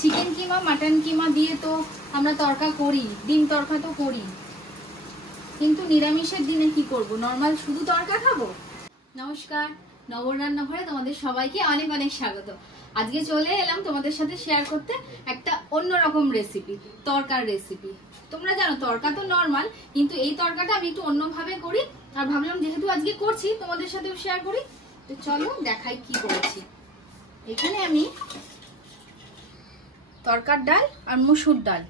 Chicken কিমা mutton কিমা দিয়ে তো আমরা তরকা করি, ডিম তরকা তো করি, কিন্তু নিরামিষের দিনে কি করব, নর্মাল শুধু তরকা খাবো? নমস্কার, নবর রান্নাঘরে তোমাদের সবাইকে অনেক অনেক স্বাগত। আজকে চলে এলাম তোমাদের সাথে শেয়ার করতে একটা অন্যরকম রেসিপি, তরকার রেসিপি। তোমরা জানো তরকা তো নর্মাল, কিন্তু এই তরকাটা আমি একটু অন্যভাবে করি, আর ভাবলাম যেহেতু আজকে করছি তোমাদের সাথেও শেয়ার করি। তো চলো দেখাই কি করেছি। এখানে আমি তরকার ডাল আর মসুর ডাল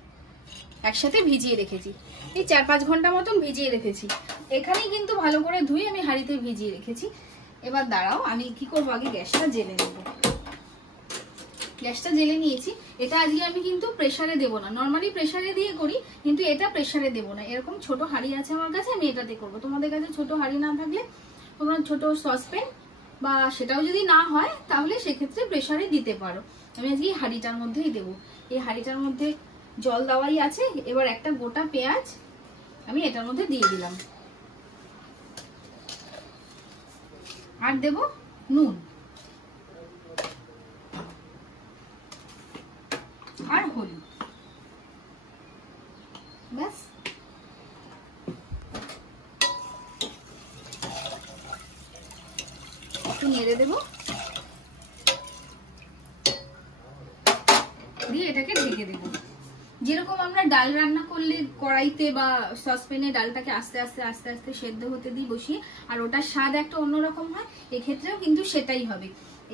একসাথে ভিজিয়ে রেখেছি, এই 4-5 ঘন্টা মতন ভিজিয়ে রেখেছি। এখানেই কিন্তু ভালো করে ধুয়ে আমি হাঁড়িতে ভিজিয়ে রেখেছি। এবার দাঁড়াও, আমি কি করবো, আগে গ্যাসটা জেলে নেব। গ্যাসটা জেলে নিয়েছি। এটা আজকে আমি কিন্তু প্রেসারে দেবো না, নর্মালি প্রেসারে দিয়ে করি, কিন্তু এটা প্রেসারে দেবো না। এরকম ছোট হাঁড়ি আছে আমার কাছে, আমি এটাতে করবো। তোমাদের কাছে ছোট হাঁড়ি না থাকলে তোমরা ছোট সসপ্যান বা সেটাও যদি না হয় তাহলে সেক্ষেত্রে প্রেসারে দিতে পারো। আমি আজকে হাঁড়িটার মধ্যেই দেবো। এই হাঁড়িটার মধ্যে জল দেওয়াই আছে। এবার একটা গোটা পেঁয়াজ আমি এটার মধ্যে দিয়ে দিলাম, আর দেব নুন আর হলুদ, ব্যাস। একটু নেড়ে দেব, দিয়ে এটাকে ঢেকে দেব। যেরকম আমরা ডাল রান্না করলে কড়াইতে বা সসপ্যানে ডালটাকে আস্তে আস্তে আস্তে আস্তে সেদ্ধ হতে দিই বসিয়ে, আর ওটার স্বাদ একটা অন্যরকম হয়, এক্ষেত্রেও কিন্তু সেটাই হবে।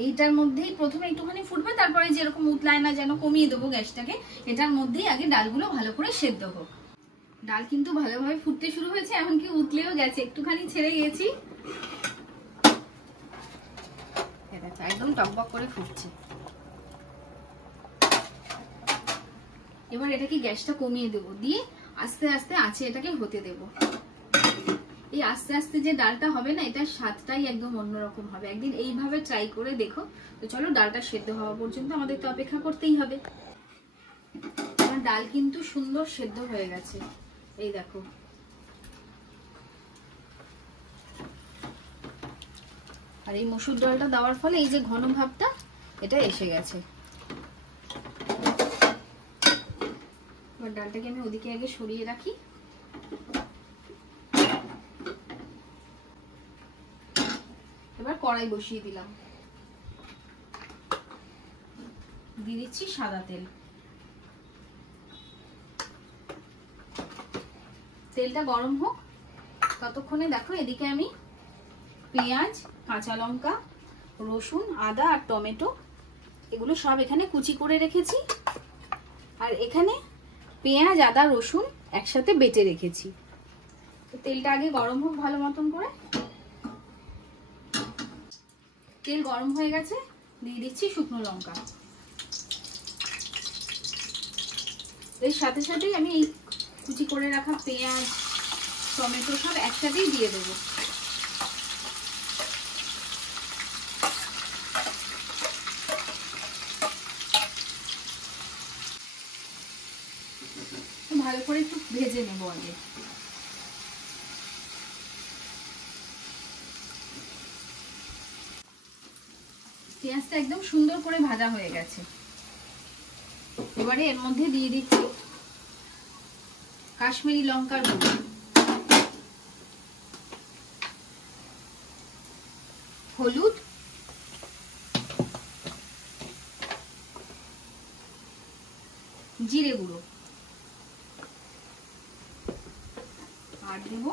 এইটার মধ্যেই প্রথমে একটুখানি ফুটবে, তারপরে যেরকম উতলায় না যেন কমিয়ে দেবো গ্যাসটাকে। এটার মধ্যেই আগে ডালগুলো ভালো করে সেদ্ধ হোক। ডাল কিন্তু ভালোভাবে ফুটতে শুরু হয়েছে, এমনকি উতলেও গেছে, একটুখানি ছেড়ে গেছি, একদম টকবক করে ফুটছে। এবার এটাকে গ্যাসটা কমিয়ে দেবো, দিয়ে আস্তে আস্তে আছে এটাকে হতে দেব। এই আস্তে আস্তে যে ডালটা হবে না, এটার স্বাদটাই একদম অন্যরকম হবে। একদিন এইভাবে ট্রাই করে দেখো। তো চলো, ডালটা সেদ্ধ হওয়া পর্যন্ত আমাদের তো অপেক্ষা করতেই হবে। আমার ডাল কিন্তু সুন্দর সেদ্ধ হয়ে গেছে, এই দেখো। আর এই মসুর ডালটা দেওয়ার ফলে এই যে ঘন ভাবটা এটা এসে গেছে। এবার ডালটাকে আমি ওদিকে আগে সরিয়ে রাখি। এবার কড়াই বসিয়ে দিলাম, দিয়ে দিচ্ছি সাদা তেল। তেলটা গরম হোক, ততক্ষণে দেখো এদিকে আমি পেঁয়াজ, কাঁচা লঙ্কা, রসুন, আদা আর টমেটো এগুলো সব এখানে কুচি করে রেখেছি। আর এখানে পেঁয়াজ, আদা, রসুন একসাথে বেটে রেখেছি। তো তেলটা আগে গরম হোক ভালো মতন করে। তেল গরম হয়ে গেছে, দিয়ে দিচ্ছি শুকনো লঙ্কা। এর সাথে সাথেই আমি এই কুচি করে রাখা পেঁয়াজ, টমেটো সব একসাথেই দিয়ে দেবো। ভালো করে একটু ভেজে নেব আগে। পেঁয়াজটা একদম সুন্দর করে ভাজা হয়ে গেছে। এবারে এর মধ্যে দিয়ে দিচ্ছি কাশ্মীরি লঙ্কার গুঁড়ো, হলুদ, জিরে গুঁড়ো, আর দেব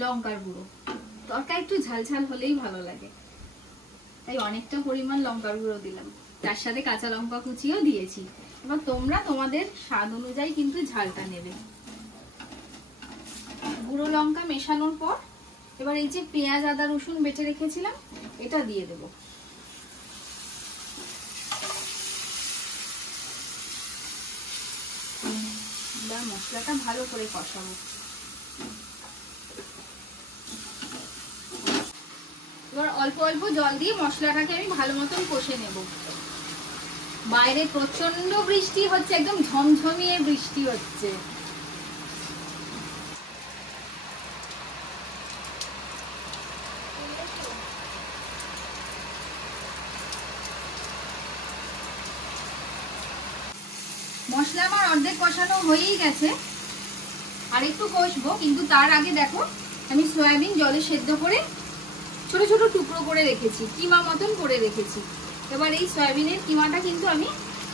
লঙ্কার গুঁড়ো। তরকারি একটু ঝাল ঝাল হলেই ভালো লাগে, তাই অনেকটা পরিমাণ লঙ্কার গুঁড়ো দিলাম। তার সাথে কাঁচা লঙ্কা কুচিও দিয়েছি। এবার তোমরা তোমাদের স্বাদ অনুযায়ী কিন্তু ঝালটা নেবে। গুঁড়ো লঙ্কা মেশানোর পর এবার এই যে পেঁয়াজ, আদা, রসুন বেটে রেখেছিলাম এটা দিয়ে দেব। এবার মশলাটা ভালো করে কষাবো। এবার অল্প অল্প জল দিয়ে মশলাটাকে আমি ভালো মতন কষে নেব। বাইরে প্রচন্ড বৃষ্টি হচ্ছে, একদম ঝমঝমিয়ে বৃষ্টি হচ্ছে। মশলা আমার অর্ধেক কষানো হয়েই গেছে, আর একটু কষবো, কিন্তু তার আগে দেখো আমি সয়াবিন জলে সেদ্ধ করে ছোট ছোট টুকরো করে রেখেছি, কিমা মতন করে রেখেছি। এবার এই সয়াবিনের কিমাটা কিন্তু আমি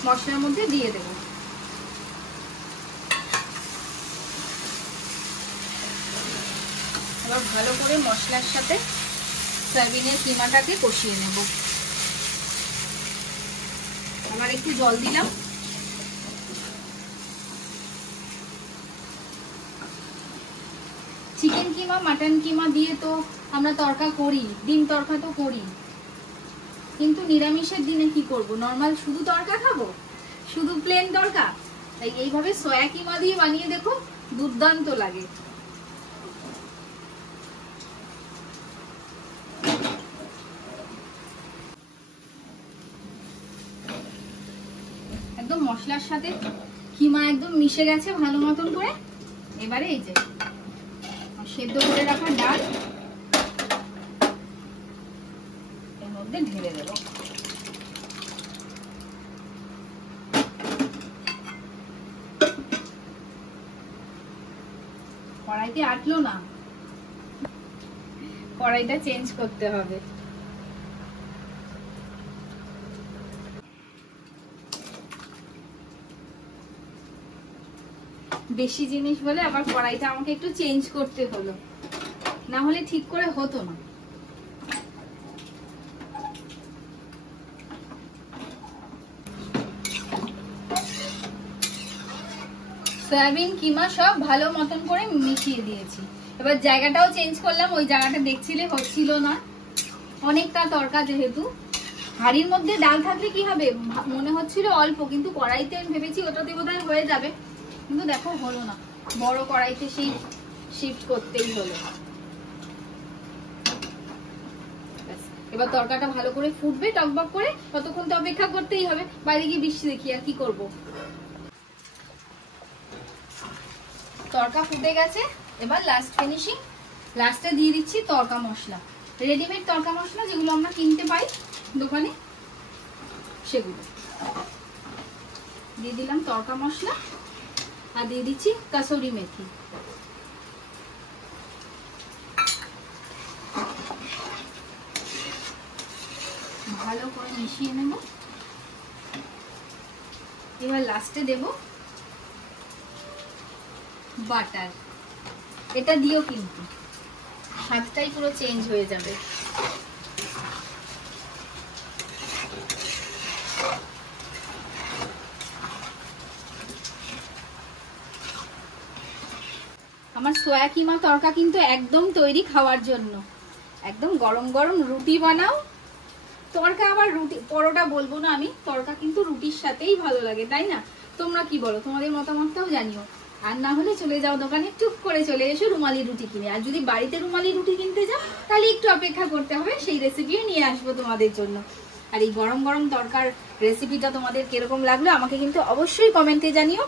মশলার মধ্যে দিয়ে দেবো। এবার ভালো করে মশলার সাথে সয়াবিনের কিমাটাকে কষিয়ে নেব। আবার একটু জল দিলাম। চিকেন কিমা মাটন কিমা দিয়ে তো আমরা তরকা করি, ডিম তরকা তো করি, কিন্তু নিরামিষের দিনে কি করব, নর্মাল শুধু তরকা খাবো, শুধু প্লেন তরকা। তাই এইভাবে সয়া কিমা দিয়ে বানিয়ে দেখো, দুর্দান্ত লাগে। একদম মশলার সাথে কিমা একদম মিশে গেছে ভালো মতন করে। এবারে এই যে সেদ্ধ করে রাখা ডাল এর মধ্যে ঢেলে দেবো। কড়াইতে আটলো না, কড়াইটা চেঞ্জ করতে হবে। বেশি জিনিস বলে আবার কড়াইটা আমাকে একটু চেঞ্জ করতে হলো, না হলে ঠিক করে হতো না। সয়াবিন কিমা সব ভালো মতন করে মিশিয়ে দিয়েছি। এবার জায়গাটাও চেঞ্জ করলাম, ওই জায়গাটা দেখছিলে হচ্ছিল না, অনেকটা তরকা যেহেতু। হাঁড়ির মধ্যে ডাল থাকলে কি হবে, মনে হচ্ছিল অল্প, কিন্তু কড়াইতে আমি ভেবেছি ওটাতে বোধহয় হয়ে যাবে, কিন্তু দেখো হলো না, বড় কড়াইতে সেই শিফট করতেই হলো। এবার তরকাটা ভালো করে ফুটবে টকবক করে, ততক্ষণ তো অপেক্ষা করতেই হবে। বাইরে গিয়ে বৃষ্টি দেখি আর কি করবো। তরকা ফুটে গেছে, এবার লাস্ট ফিনিশিং, লাস্টে দিয়ে দিচ্ছি তরকা মশলা, রেডিমেড তরকা মশলা যেগুলো আমরা কিনতে পাই দোকানে, সেগুলো দিয়ে দিলাম তরকা মশলা, আর দিয়ে দিচ্ছি কাসুরি মেথি। ভালো করে মিশিয়ে নেব। এবার লাস্টে দেব বাটার, এটা দিও কিন্তু স্বাদটাই পুরো চেঞ্জ হয়ে যাবে। আমার সোয়া কিমা তরকা কিন্তু একদম তৈরি খাওয়ার জন্য। একদম গরম গরম রুটি বানাও, তরকা আবার রুটি পরোটা বলবো না আমি, তরকা কিন্তু রুটির সাথেই ভালো লাগে, তাই না? তোমরা কি বলো, তোমাদের মতামতটাও জানিও। আর না হলে চলে যাও দোকানে, টুক করে চলে এসো রুমালি রুটি কিনে। আর যদি বাড়িতে রুমালি রুটি কিনতে যাও তাহলে একটু অপেক্ষা করতে হবে, সেই রেসিপিও নিয়ে আসবো তোমাদের জন্য। আর এই গরম গরম তরকার রেসিপিটা তোমাদের কিরকম লাগলো আমাকে কিন্তু অবশ্যই কমেন্টে জানিও।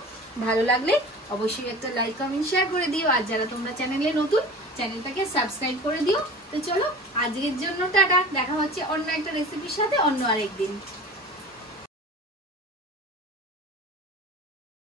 ভালো লাগলে অবশ্যই একটা লাইক কমেন্ট শেয়ার করে দিও। আর যারা তোমরা চ্যানেলে নতুন, চ্যানেলটাকে সাবস্ক্রাইব করে দিও। তো চলো আজকের জন্য টাটা, দেখা হচ্ছে অন্য একটা রেসিপির সাথে অন্য আরেকদিন।